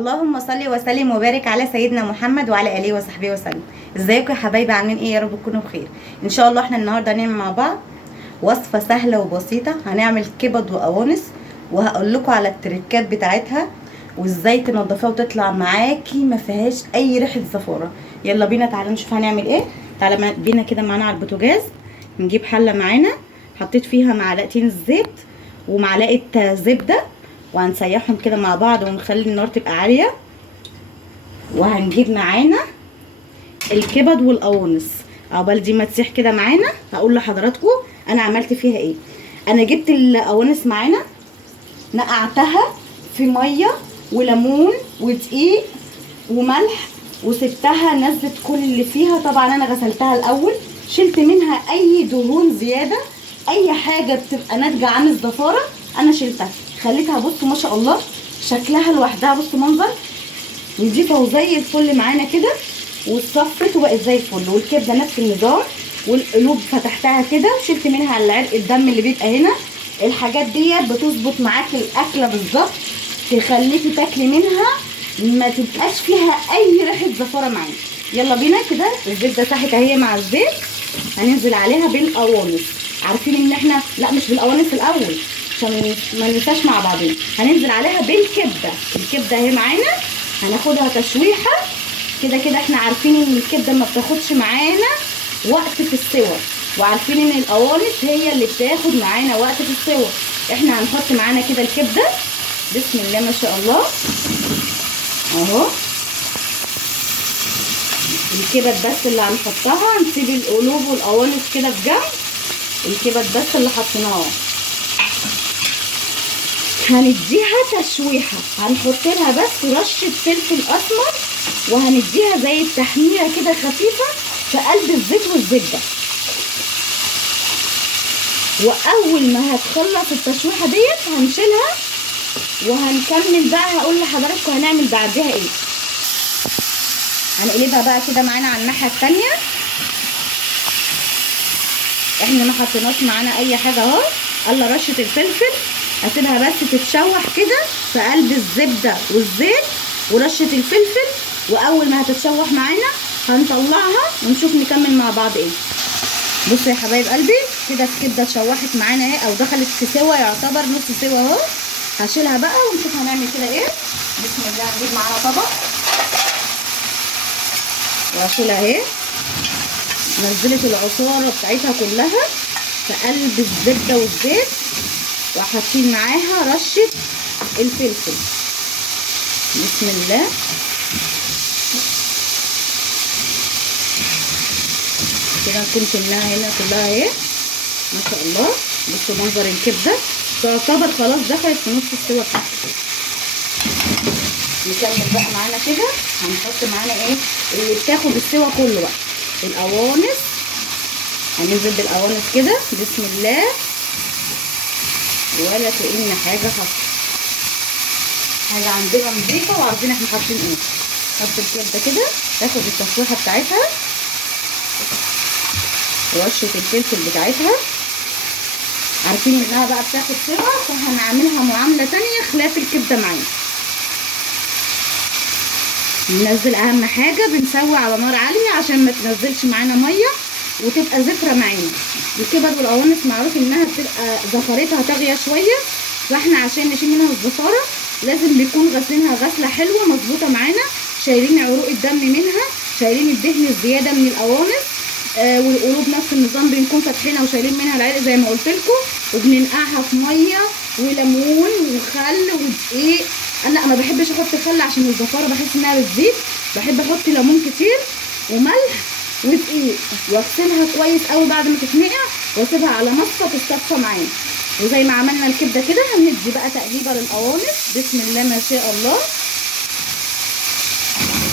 اللهم صل وسلم وبارك على سيدنا محمد وعلى اله وصحبه وسلم. ازيكم يا حبايبي، عاملين ايه؟ يا رب تكونوا بخير. ان شاء الله احنا النهارده هنعمل مع بعض وصفه سهله وبسيطه. هنعمل كبد وقوانص، وهقول لكم على التريكات بتاعتها وازاي تنضفيها وتطلع معاكي ما فيهاش اي ريحه زفاره. يلا بينا، تعالى نشوف هنعمل ايه. تعالى بينا كده معانا على البوتاجاز. نجيب حله معانا، حطيت فيها معلقتين زيت ومعلقه زبده، وهنسيحهم كده مع بعض ونخلي النار تبقى عاليه. وهنجيب معانا الكبد والقوانص. عقبال دي ما تسيح كده معانا هقول لحضراتكم انا عملت فيها ايه. انا جبت القوانص معانا، نقعتها في ميه وليمون ودقيق وملح، وسبتها نزلت كل اللي فيها. طبعا انا غسلتها الاول، شلت منها اي دهون زياده، اي حاجه بتبقى ناتجه عن الزفاره انا شلتها. خليتها بصوا ما شاء الله شكلها لوحدها، بصوا منظر نضيفه وزي الفل معانا كده، واتصفت وبقت زي الفل. والكبده نفس النظام، والقلوب فتحتها كده وشلت منها العرق الدم اللي بيبقى هنا. الحاجات ديت بتظبط معاكي الاكله بالظبط، تخليكي تاكلي منها ما تبقاش فيها اي ريحه زفاره معانا. يلا بينا كده، الزبده ساحت اهي مع الزيت. هننزل عليها بالقوانص. عارفين ان احنا لا مش بالقوانص الاول عشان ما ننساش مع بعضين. هننزل عليها بالكبده. الكبده اهي معانا، هناخدها تشويحه كده كده. احنا عارفين ان الكبده ما بتاخدش معانا وقت في السوى، وعارفين ان القوانص هي اللي بتاخد معانا وقت في السوى. احنا هنحط معانا كده الكبده، بسم الله ما شاء الله اهو. الكبد بس اللي هنحطها، هنسيب القلوب والقوانص كده في جنب. الكبد بس اللي حطيناه هنديها تشويحه، هنحط لها بس رشه فلفل اسمر، وهنديها زي التحميره كده خفيفه في قلب الزيت والزبده. واول ما هتخلص التشويحه ديت هنشيلها وهنكمل بقى. هقول لحضراتكم هنعمل بعدها ايه. هنقلبها بقى كده معانا على الناحيه التانيه. احنا ما حطيناش معانا اي حاجه اهو الا رشه الفلفل. هسيبها بس تتشوح كده في قلب الزبده والزيت ورشه الفلفل. واول ما هتتشوح معانا هنطلعها ونشوف نكمل مع بعض ايه. بصوا يا حبايب قلبي كده الكبده اتشوحت معانا اهي، او دخلت في سوا، يعتبر نص سوا اهو. هشيلها بقى ونشوف هنعمل كده ايه. بسم الله. هنجيب معانا طبق وهشيلها اهي. نزلت العصاره بتاعتها كلها في قلب الزبده والزيت، وهحطين معاها رشه الفلفل. بسم الله. كده نكون شلناها هنا كلها اهي ما شاء الله. بصوا منظر الكبده تعتبر خلاص دخلت في نص السوا بتاعتها. نكمل بقى معانا كده. هنحط معانا ايه اللي بتاخد السوا كله بقى، القوانص. هننزل بالقوانص كده بسم الله، ولا كأن حاجه حصلت. حاجه عندنا نظيفه وعارفين احنا حاطين ايه. نحط الكبده كده تاخد التشويحه بتاعتها ورشه الفلفل بتاعتها. عارفين انها بقى بتاخد سوا، فهنعملها معامله تانيه خلاف الكبده معانا. ننزل اهم حاجه بنسوي على نار عاليه عشان ما تنزلش معانا ميه وتبقى زفره معانا. الكبد والقوانص معروف انها بتبقى زفرتها طاغيه شويه، فاحنا عشان نشيل منها الزفاره لازم نكون غسلينها غسله حلوه مظبوطه معانا، شايلين عروق الدم منها، شايلين الدهن الزياده من القوانص. والقلوب نفس النظام، بنكون فاتحينها وشايلين منها العرق زي ما قلت لكم، وبننقعها في ميه وليمون وخل ودقيق. انا ما بحبش احط خل عشان الزفاره بحس انها بتزيد، بحب احط ليمون كتير وملح ودقيق، واغسلها كويس قوي بعد ما تتنقع واسيبها على مصفى تتصفى معانا. وزي ما عملنا الكبده كده هندي بقى تقليبه للقوانص. بسم الله ما شاء الله.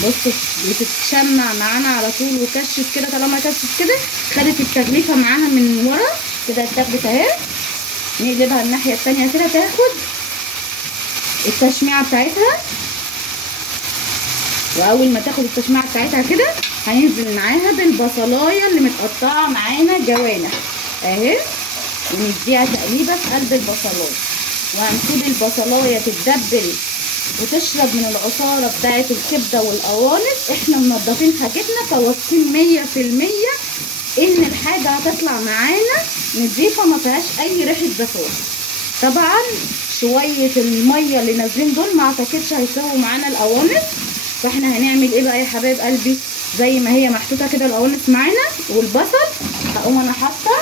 بصوا بتتشمع معانا على طول وكشت كده. طالما كشت كده خدت التغليفه معاها من ورا كده، اتاخدت اهي. نقلبها الناحيه التانيه كده تاخد التشميعه بتاعتها. واول ما تاخد التشميعه بتاعتها كده هننزل معاها بالبصلايه اللي متقطعه معانا جوانح اهي، ونديها تقليبه في قلب البصلايه. وهنسيب البصلايه تتدبل وتشرب من العصاره بتاعه الكبده والقوانص. احنا منضفين حاجتنا فواثقين 100% ان الحاجه هتطلع معانا نضيفه ما فيهاش اي ريحه زفاره. طبعا شويه الميه اللي نازلين دول ما اعتقدش هيسووا معانا القوانص، فاحنا هنعمل ايه بقى يا حبايب قلبي؟ زي ما هي محطوطه كده القوانص معانا والبصل، هقوم انا حاطه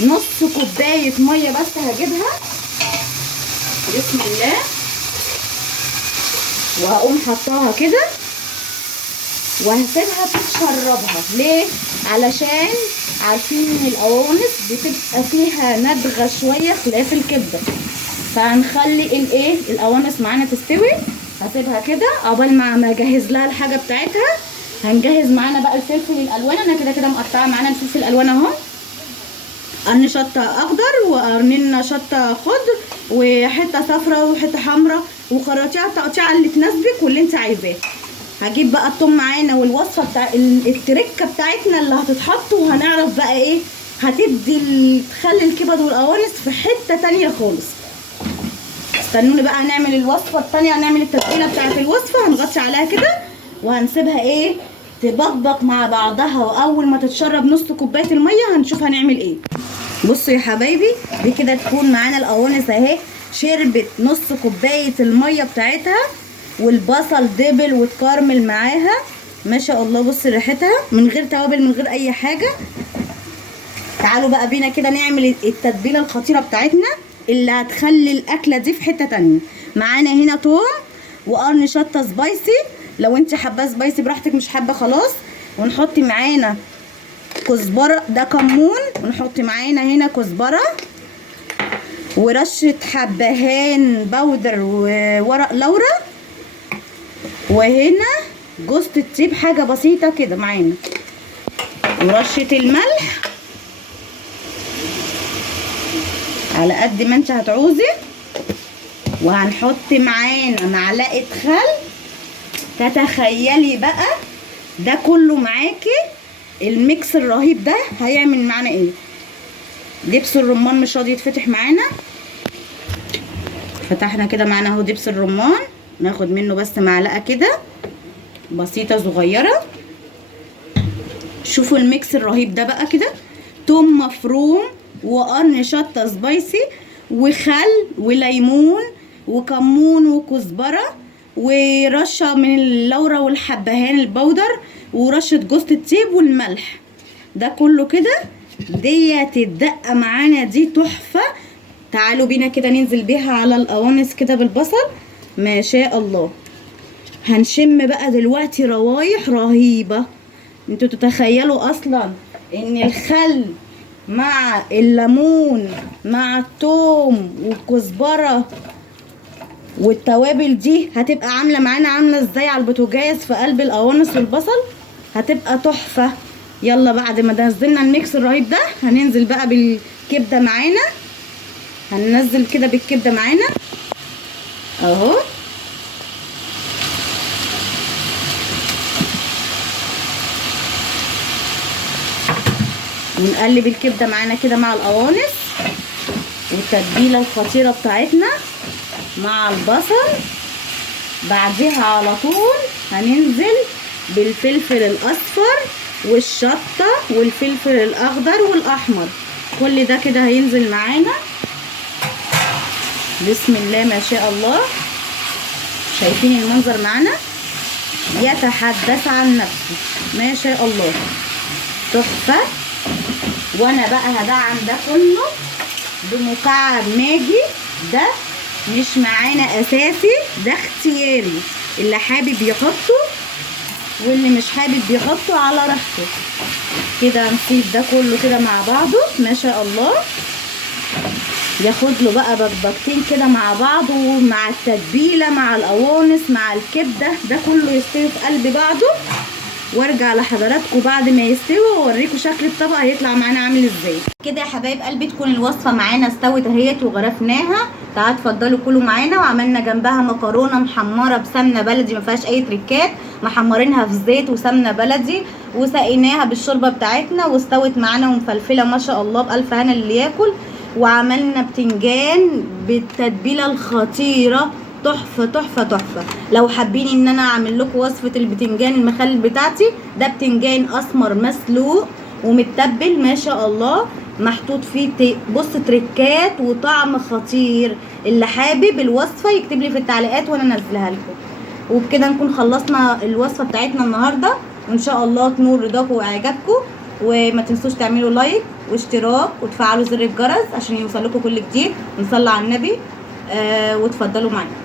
نص كوبايه ميه بس هجيبها بسم الله، وهقوم حطاها كده وهسيبها تتشربها. ليه؟ علشان عارفين ان القوانص بتبقى فيها ندغه شويه خلاف الكبده، فهنخلي الايه القوانص معانا تستوي. هسيبها كده عقبال ما اجهز لها الحاجه بتاعتها. هنجهز معانا بقى الفلفل الالوان. انا كده كده مقطعه معانا الفلفل الالوان اهو، قرن شطه اخضر وقرنين شطه خضر وحته صفرا وحته حمرا، وخراطيع تقطيعه اللي تناسبك واللي انت عايزاه. هجيب بقى الثوم معانا والوصفه بتاع التركه بتاعتنا اللي هتتحط، وهنعرف بقى ايه هتدي تخلي الكبد والقوانص في حته تانيه خالص. استنوني بقى هنعمل الوصفه التانيه، هنعمل التتبيله بتاعت الوصفه. هنغطي عليها كده وهنسيبها ايه تبقبق مع بعضها، واول ما تتشرب نص كوبايه الميه هنشوف هنعمل ايه. بصوا يا حبايبي دي كده تكون معانا القوانص اهي شربت نص كوبايه الميه بتاعتها، والبصل دبل واتكرمل معاها ما شاء الله. بص ريحتها من غير توابل من غير اي حاجه. تعالوا بقى بينا كده نعمل التتبيله الخطيره بتاعتنا اللي هتخلي الاكله دي في حته تانية. معانا هنا توم وقرن شطه سبايسي، لو انت حابه سبايسي براحتك، مش حابه خلاص. ونحط معانا كزبره، ده كمون، ونحط معانا هنا كزبره ورشه حبهان بودر وورق لورا، وهنا جوز الطيب حاجه بسيطه كده معانا، ورشه الملح على قد ما انت هتعوزي. وهنحط معانا معلقه خل. تتخيلي بقى ده كله معاكي الميكس الرهيب ده هيعمل معانا ايه؟ دبس الرمان مش راضي يتفتح معانا، فتحنا كده معانا اهو دبس الرمان. ناخد منه بس معلقه كده بسيطه صغيره. شوفوا الميكس الرهيب ده بقى كده، توم مفروم وقرن شطه سبايسي وخل وليمون وكمون وكزبره ورشه من اللورا والحبهان البودر ورشه جوز الطيب والملح. ده كله كده ديت الدقه معانا دي تحفه. تعالوا بينا كده ننزل بيها على القوانص كده بالبصل ما شاء الله. هنشم بقى دلوقتي روايح رهيبه. انتوا تتخيلوا اصلا ان الخل مع الليمون مع الثوم والكزبره والتوابل دي هتبقى عامله معانا عامله ازاي على البوتاجاز في قلب القوانص والبصل؟ هتبقى تحفه. يلا بعد ما نزلنا الميكس الرهيب ده هننزل بقى بالكبده معانا. هننزل كده بالكبده معانا اهو، ونقلب الكبده معانا كده مع القوانص والتتبيله الخطيره بتاعتنا مع البصل. بعدها على طول هننزل بالفلفل الاصفر والشطه والفلفل الاخضر والاحمر، كل ده كده هينزل معانا بسم الله ما شاء الله. شايفين المنظر معانا يتحدث عن نفسه ما شاء الله تحفه. وانا بقى هدعم ده كله بمكعب ماجي، ده مش معانا اساسي، ده اختياري، اللي حابب يحطه واللي مش حابب يحطه على راحته. كده نسيب ده كله كده مع بعضه ما شاء الله، ياخد له بقى بقبقتين كده مع بعضه مع التتبيله مع القوانص مع الكبده، ده كله يستوي في قلب بعضه. وارجع لحضراتكم بعد ما يستوي واوريكم شكل الطبق هيطلع معانا عامل ازاي. كده يا حبايب قلبي تكون الوصفه معانا استوت اهيت وغرفناها. تعالوا اتفضلوا كلوا معانا. وعملنا جنبها مكرونه محمره بسمنه بلدي ما فيهاش اي تريكات، محمرينها في زيت وسمنه بلدي وسقيناها بالشوربه بتاعتنا واستوت معانا ومفلفله ما شاء الله بالف هنا اللي ياكل. وعملنا بتنجان بالتتبيله الخطيره تحفه تحفه تحفه. لو حابين ان انا اعمل لكم وصفه البتنجان المخلل بتاعتي، ده بتنجان اسمر مسلوق ومتبل ما شاء الله، محطوط فيه بص تريكات وطعم خطير. اللي حابب الوصفه يكتب لي في التعليقات وانا انزلها لكم. وبكده نكون خلصنا الوصفه بتاعتنا النهارده، وان شاء الله تنور رضاكم واعجابكم. وما تنسوش تعملوا لايك واشتراك وتفعلوا زر الجرس عشان يوصل لكم كل جديد، ونصلي على النبي. وتفضلوا معايا.